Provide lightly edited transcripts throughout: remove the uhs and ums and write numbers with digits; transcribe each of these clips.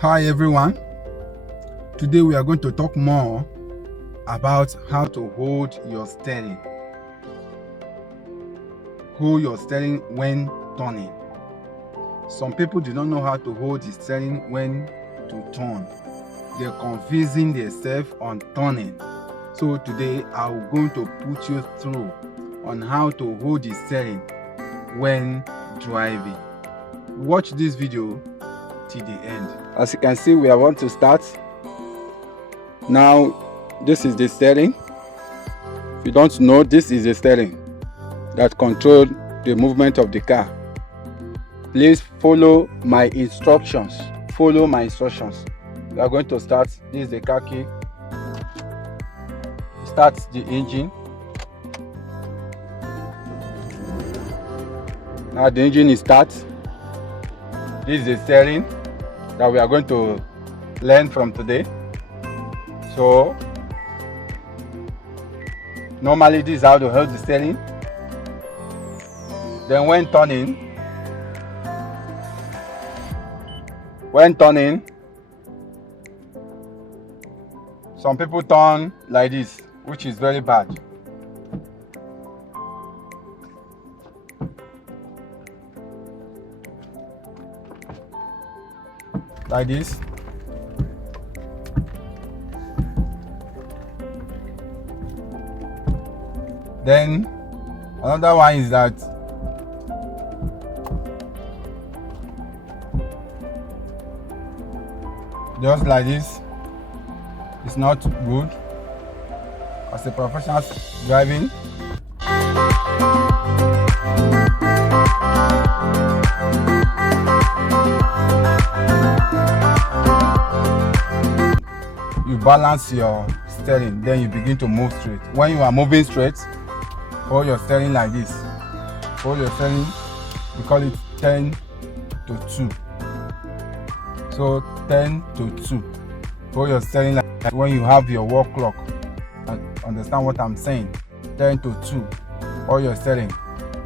Hi everyone, today we are going to talk more about how to hold your steering. Hold your steering when turning. Some people do not know how to hold the steering when to turn. They're confusing themselves on turning. So today I'm going to put you through on how to hold the steering when driving. Watch this video till the end. As you can see, we are about to start. Now, this is the steering. If you don't know, this is the steering that controls the movement of the car. Please follow my instructions. Follow my instructions. We are going to start. This is the car key. Start the engine. Now the engine is start. This is the steering that we are going to learn from today. So normally this is how to hold the steering. Then when turning, some people turn like this, which is very bad. Like this. Then another one is that just like this. It's not good as a professional driving. You balance your steering, then you begin to move straight. When you are moving straight, hold your steering like this. Hold your steering, we call it 10 to 2. So 10 to 2. Hold your steering like that. When you have your wall clock, understand what I'm saying? 10 to 2. Hold your steering,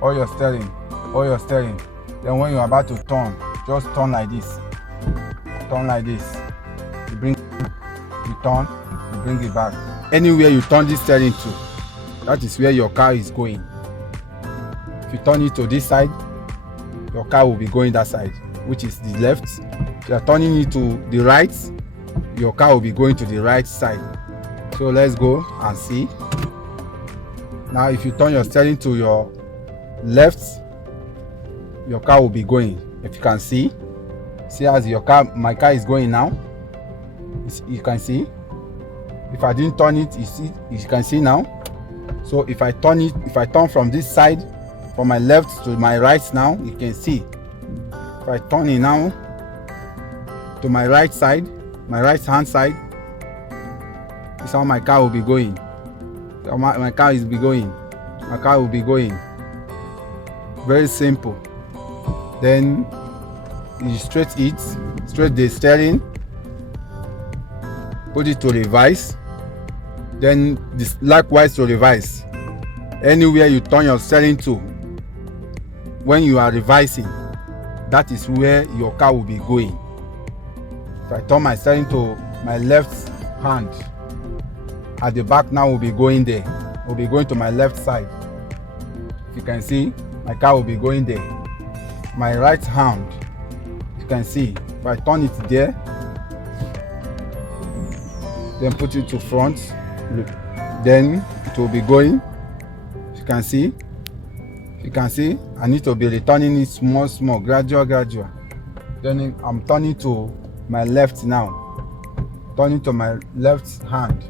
hold your steering, hold your steering. Then when you're about to turn, just turn like this. Turn like this. You turn, you bring it back. Anywhere you turn this steering to, that is where your car is going. If you turn it to this side, your car will be going that side, which is the left. If you are turning it to the right, your car will be going to the right side. So let's go and see. Now if you turn your steering to your left, your car will be going. If you can see as my car is going now. You can see. If I didn't turn it, you can see now. So if I turn from this side, from my left to my right now, you can see. If I turn it now to my right side, my right hand side, this is how my car will be going. My car will be going. My car will be going. Very simple. Then you straight the steering. Put it to reverse. Then this likewise to reverse. Anywhere you turn your steering to, when you are reversing, that is where your car will be going. If I turn my steering to my left hand, at the back now will be going there. Will be going to my left side. If you can see, my car will be going there. My right hand, you can see. If I turn it there, then put it to front, then it will be going. If you can see, I need to be returning it small, gradual. Then I'm turning to my left now, turning to my left hand.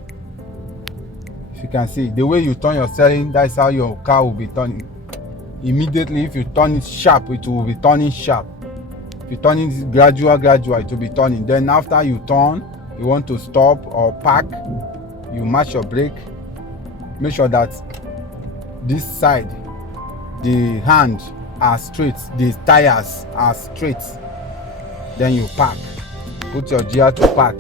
If you can see, the way you turn your steering, that's how your car will be turning. Immediately, if you turn it sharp, it will be turning sharp. If you turn it gradual, it will be turning. Then after you turn, you want to stop or park, you match your brake. Make sure that this side, the hand are straight, the tires are straight. Then you park. Put your gear to park.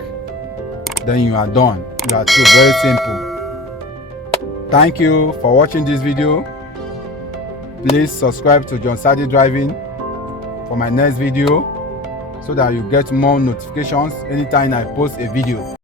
Then you are done. You are through. Very simple. Thank you for watching this video. Please subscribe to JOHNSADDY Driving for my next video. so that you get more notifications anytime I post a video.